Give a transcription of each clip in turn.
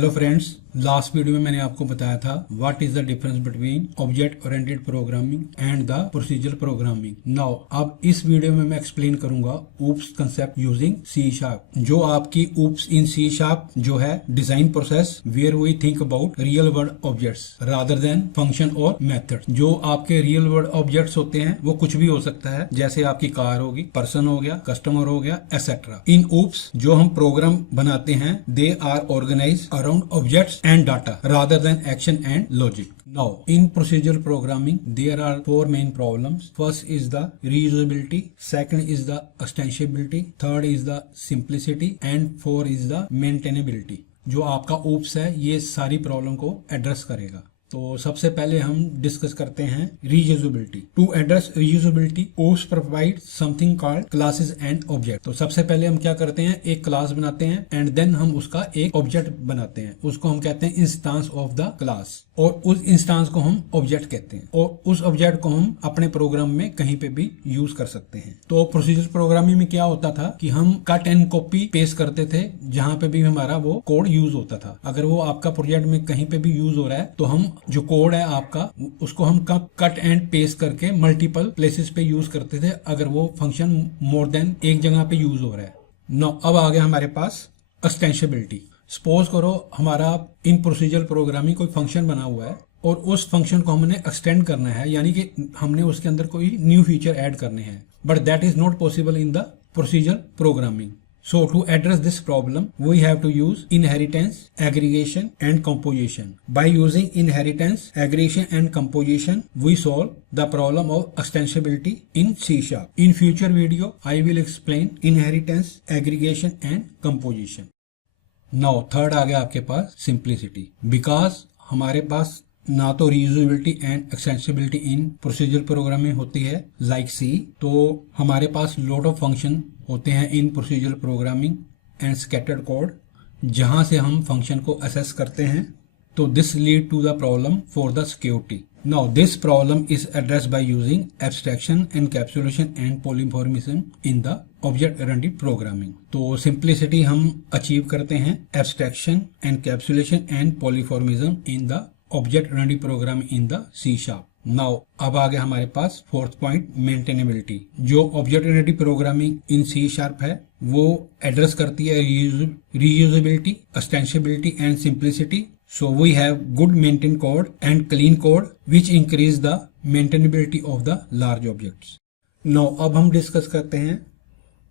Hello friends, last video में मैंने आपको बताया था what is the difference between object oriented programming and the procedural programming. Now अब इस वीडियो में मैं एक्सप्लेन करूंगा OOPS concept using C sharp. जो आपकी ऊप्स इन सी शार्प जो है design process where we think about real world objects rather than function और मेथड। जो आपके रियल वर्ल्ड ऑब्जेक्ट्स होते हैं वो कुछ भी हो सकता है, जैसे आपकी कार होगी, पर्सन हो गया, कस्टमर हो गया, एटसेट्रा। इन ऊप्स जो हम प्रोग्राम बनाते हैं they are organize around objects and data rather than action and logic. Now, in procedural programming, there are four main problems. First is the reusability, second is the extensibility, third is the simplicity, and four is the maintainability. जो आपका OOPS है ये सारी problem को address करेगा। तो सबसे पहले हम डिस्कस करते हैं reusability. To address reusability OOPS provide something called classes and object. तो सबसे पहले हम क्या करते हैं, एक क्लास बनाते हैं एंड देन हम उसका एक ऑब्जेक्ट बनाते हैं, उसको हम कहते हैं इंस्टांस ऑफ द क्लास, और उस इंस्टांस को हम ऑब्जेक्ट कहते हैं, और उस ऑब्जेक्ट को हम अपने प्रोग्राम में कहीं पे भी यूज कर सकते हैं। तो प्रोसीजर प्रोग्रामिंग में क्या होता था कि हम कट एंड कॉपी पेस्ट करते थे, जहां पे भी हमारा वो कोड यूज होता था। अगर वो आपका प्रोजेक्ट में कहीं पे भी यूज हो रहा है तो हम जो कोड है आपका उसको हम कट एंड पेस्ट करके मल्टीपल प्लेसेस पे यूज करते थे, अगर वो फंक्शन मोर देन एक जगह पे यूज हो रहा है। नो, अब आ गया हमारे पास एक्सटेंसिबिलिटी। सपोज करो हमारा इन प्रोसीजर प्रोग्रामिंग कोई फंक्शन बना हुआ है और उस फंक्शन को हमने एक्सटेंड करना है, यानी कि हमने उसके अंदर कोई न्यू फीचर ऐड करने हैं, but that is not possible in the procedure programming. So to address this problem, we have to use inheritance, aggregation and composition. By using inheritance, aggregation and composition, we solve the problem of extensibility in C#. In future video, I will explain inheritance, aggregation and composition. Now third आ गया आपके पास simplicity. Because हमारे पास ना तो reusability and extensibility in procedure programming होती है like सी, तो हमारे पास lot of function होते हैं in procedure programming and scattered code, जहां से हम फंक्शन को असेस करते हैं। तो this lead to the problem for the security. Now this problem is addressed by using abstraction, encapsulation and polymorphism in the object oriented programming. तो simplicity हम achieve करते हैं abstraction, encapsulation and polymorphism in the object oriented programming in the C#। Now अब आ गया हमारे पास fourth point, maintainability. जो object oriented programming in C# है वो एड्रेस करती है reusability, extensibility and simplicity. So we have good maintain code and clean code which increase the maintainability of the large objects. Now अब हम discuss करते हैं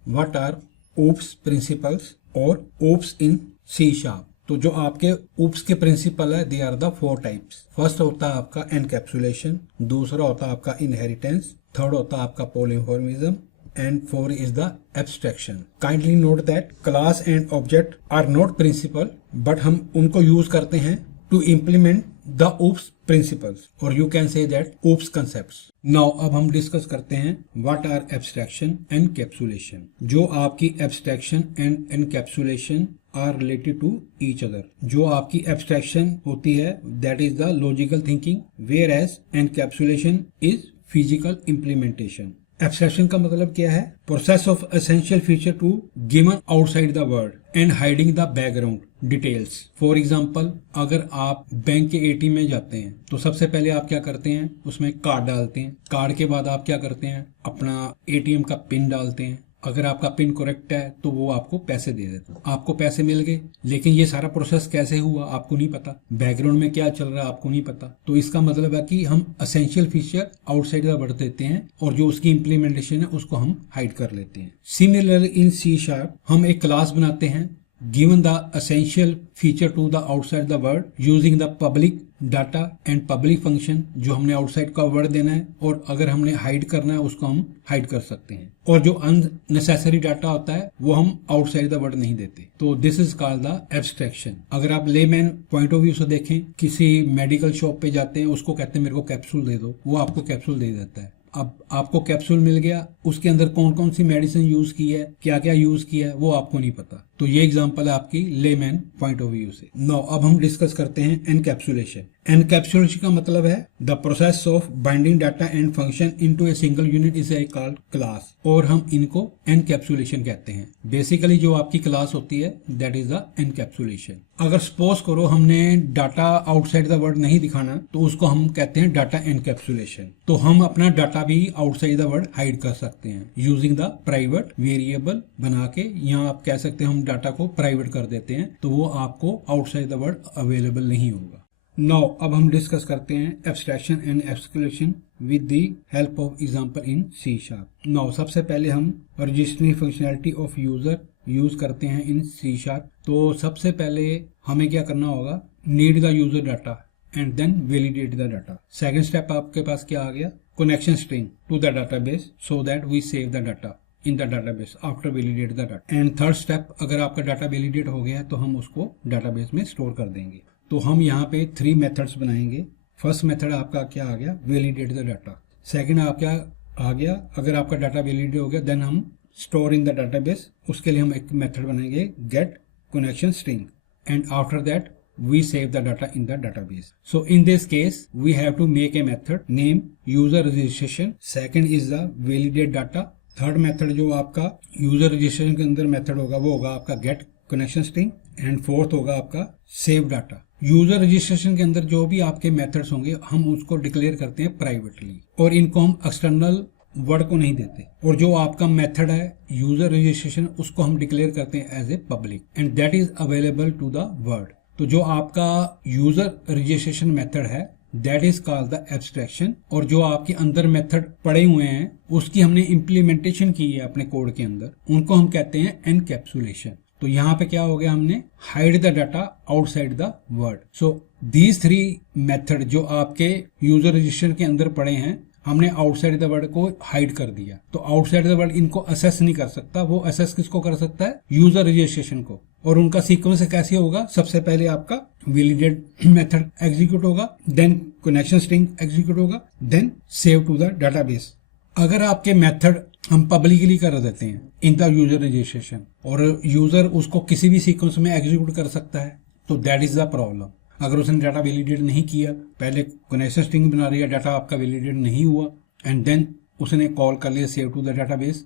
what are OOPS principles और OOPS in C#। तो जो आपके OOPS के principle है they are the four types. First होता है आपका एनकैप्सुलेशन, दूसरा होता है आपका इनहेरिटेंस, थर्ड होता है आपका polymorphism and four is the abstraction. Kindly note that class and object are not principle, but हम उनको यूज करते हैं to implement the OOPS principles, or you can say that OOPS concepts. Now अब हम discuss करते हैं what are abstraction and encapsulation. जो आपकी abstraction and encapsulation are related to each other. जो आपकी abstraction होती है that is the logical thinking, whereas encapsulation is physical implementation. Abstraction का मतलब क्या है, process of essential feature to given outside the world and hiding the background details. For example, अगर आप बैंक के ATM में जाते हैं तो सबसे पहले आप क्या करते हैं, उसमें कार्ड डालते हैं, कार्ड के बाद आप क्या करते हैं, अपना ATM का पिन डालते हैं। अगर आपका पिन करेक्ट है तो वो आपको पैसे दे देते हैं, आपको पैसे मिल गए। लेकिन ये सारा प्रोसेस कैसे हुआ आपको नहीं पता, बैकग्राउंड में क्या चल रहा है आपको नहीं पता। तो इसका मतलब है कि हम essential feature outside the word देते हैं और जो उसकी इंप्लीमेंटेशन है उसको हम हाइड कर लेते हैं। सिमिलरली इन C# हम एक क्लास बनाते हैं given the essential feature to the outside the word using the public data and public function। जो हमने आउटसाइड का वर्ड देना है और अगर हमने हाइड करना है उसको हम हाइड कर सकते हैं, और जो अननेसेसरी डाटा होता है वो हम आउटसाइड द वर्ड नहीं देते। तो this is called the abstraction. अगर आप लेमैन पॉइंट ऑफ व्यू से देखें, किसी मेडिकल शॉप पे जाते हैं, उसको कहते हैं मेरे को कैप्सूल दे दो, वो आपको कैप्सूल दे देता है। अब आपको कैप्सूल मिल गया, उसके अंदर कौन कौन सी मेडिसिन यूज की है, क्या क्या यूज किया है वो आपको नहीं पता। तो ये एग्जांपल है आपकी लेमैन पॉइंट ऑफ व्यू से। नाउ अब हम डिस्कस करते हैं एनकैप्सुलेशन। एनकैप्सुलेशन का मतलब है the process of binding data and function into a single unit is a called class, और हम इनको एनकैप्सुलेशन कहते हैं। बेसिकली जो आपकी क्लास होती है दैट इज द एनकैप्सुलेशन। अगर सपोज करो हमने डाटा आउटसाइड द वर्ड नहीं दिखाना तो उसको हम कहते हैं डाटा एनकैप्सुलेशन। तो हम अपना डाटा भी आउटसाइड द वर्ड हाइड कर सकते हैं यूजिंग द प्राइवेट वेरिएबल बना के, या आप कह सकते हैं हम डाटा को प्राइवेट कर देते हैं तो वो आपको आउटसाइड द वर्ड अवेलेबल नहीं होगा। नाउ अब हम डिस्कस करते हैं abstraction and encapsulation with the help of example in C sharp. Now सबसे पहले हम registering functionality of user use करते हैं इन सी शार्प। तो सबसे पहले हमें क्या करना होगा, need the user data and then validate the data. Second step आपके पास क्या आ गया, connection string to the database so that we save the data in the database after validate the data. And third step, अगर आपका data validate हो गया तो हम उसको डाटाबेस में स्टोर कर देंगे। तो हम यहाँ पे 3 मेथड्स बनाएंगे। फर्स्ट मेथड आपका क्या आ गया, वैलिडेट द डाटा। सेकंड आपका आ गया, अगर आपका डाटा वैलिडेट हो गया देन हम स्टोर इन द डाटाबेस, उसके लिए हम एक मेथड बनाएंगे get connection string, and after that we save the data in the database. So in this case we have to make a method name user registration, second is the validate data, third method जो आपका user registration के अंदर method होगा वो होगा आपका get connection string, and fourth होगा आपका सेव डाटा। यूजर रजिस्ट्रेशन के अंदर जो भी आपके मेथड्स होंगे हम उसको डिक्लेयर करते हैं प्राइवेटली, और इनको हम एक्सटर्नल वर्ड को नहीं देते। और जो आपका मेथड है यूजर रजिस्ट्रेशन उसको हम डिक्लेयर करते हैं as a public, and that is available to the world. तो जो आपका यूजर रजिस्ट्रेशन मेथड है that is called the abstraction, और जो आपके अंदर मेथड पड़े हुए हैं उसकी हमने इम्प्लीमेंटेशन की है अपने कोड के अंदर, उनको हम कहते हैं एनकैप्सुलेशन। तो यहाँ पे क्या हो गया, हमने hide the data outside the word. So these 3 method जो आपके यूजर रजिस्ट्रेशन के अंदर पड़े हैं हमने आउटसाइड द वर्ड को हाइड कर दिया। तो आउटसाइड द वर्ड इनको असेस नहीं कर सकता, वो असेस किसको कर सकता है, यूजर रजिस्ट्रेशन को। और उनका सीक्वेंस कैसे होगा, सबसे पहले आपका वैलिडेट मेथड एग्जीक्यूट होगा, देन कनेक्शन स्ट्रिंग एग्जीक्यूट होगा, then save to the database. अगर आपके मेथड हम पब्लिकली कर देते हैं इन द यूजर रजिस्ट्रेशन और यूजर उसको किसी भी सीक्वेंस में एग्जीक्यूट कर सकता है तो दैट इज द प्रॉब्लम। अगर उसने डाटा वैलिडेट नहीं किया, पहले कनेक्शन स्ट्रिंग बना रही है, डाटा आपका वैलिडेट नहीं हुआ एंड देन उसने कॉल कर लिया सेव टू द डाटाबेस,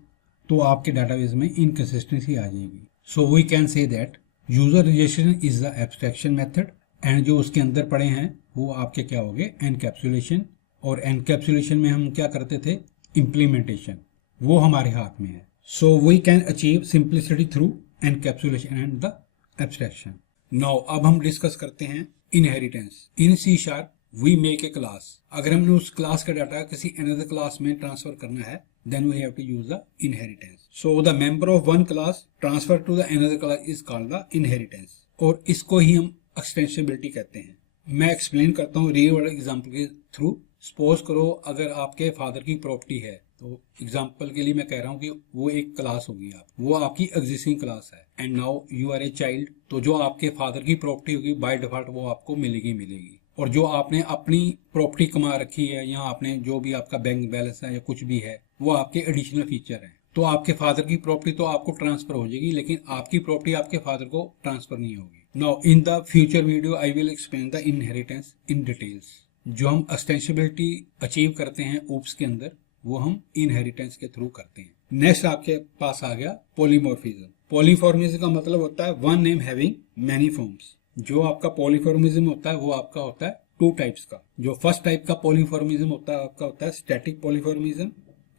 तो आपके डाटाबेस में इनकंसिस्टेंसी आ जाएगी। So we can say that user registration is the abstraction method, and जो उसके अंदर पड़े हैं वो आपके क्या हो गए, एनकैप्सुलेशन। और एनकैप्सुलेशन में हम क्या करते थे, इम्प्लीमेंटेशन, वो हमारे हाथ में है। So we can achieve simplicity through encapsulation and the abstraction. Now अब हम डिस्कस करते हैं inheritance. In C sharp we make a class. अगर हमने उस क्लास का डाटा किसी अनदर क्लास में ट्रांसफर करना है then we have to use the inheritance. So the member of one class transfer to the another class is called the inheritance. और इसको ही हम एक्सटेंसिबिलिटी कहते हैं। मैं एक्सप्लेन करता हूँ रियल वर्ल्ड एग्जांपल के थ्रू। सपोज करो अगर आपके फादर की प्रॉपर्टी है, तो एग्जांपल के लिए मैं कह रहा हूँ कि वो एक क्लास होगी, वो आपकी एग्जिस्टिंग क्लास है, and now you are a child. तो जो आपके फादर की प्रॉपर्टी होगी बाय डिफॉल्ट वो आपको मिलेगी। और जो आपने अपनी प्रॉपर्टी कमा रखी है या आपने जो भी आपका बैंक बैलेंस है या कुछ भी है वो आपके एडिशनल फीचर हैं। तो आपके फादर की प्रॉपर्टी तो आपको ट्रांसफर हो जाएगी, लेकिन आपकी प्रॉपर्टी आपके फादर को ट्रांसफर नहीं होगी। Now in the future video I will explain the inheritance in details. जो हम एक्सटेंसिबिलिटी अचीव करते हैं ऊप्स के अंदर वो हम इनहेरिटेंस के थ्रू करते हैं। नेक्स्ट आपके पास आ गया पॉलीमॉर्फिज्म। पॉलीमॉर्फिज्म का मतलब होता है one name having many forms. जो आपका पॉलीमॉर्फिज्म होता है वो आपका होता है 2 टाइप्स का। जो फर्स्ट टाइप का पॉलीमॉर्फिज्म होता है आपका होता है static polymorphism,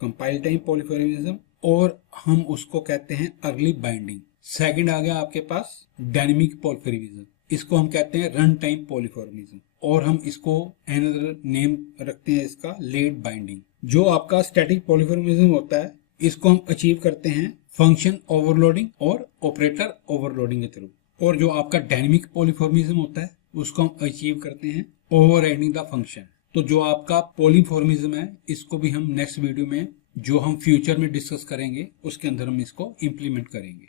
compile time polymorphism, और हम उसको कहते हैं अर्ली बाइंडिंग। सेकंड आ गया आपके पास डायनेमिक पॉलीमॉर्फिज्म, इसको हम कहते हैं रन टाइम पॉलीमॉर्फिज्म, और हम इसको अनदर नेम रखते हैं इसका लेट बाइंडिंग। जो आपका स्टैटिक पॉलीमॉर्फिज्म होता है इसको हम अचीव करते हैं फंक्शन ओवरलोडिंग और ऑपरेटर ओवरलोडिंग के थ्रू। और जो आपका डायनेमिक पॉलीमॉर्फिज्म होता है उसको हम अचीव करते हैं ओवरराइडिंग द फंक्शन। तो जो आपका पॉलीमॉर्फिज्म है इसको भी हम नेक्स्ट वीडियो में जो हम फ्यूचर में डिस्कस करेंगे उसके अंदर हम इसको इम्प्लीमेंट करेंगे।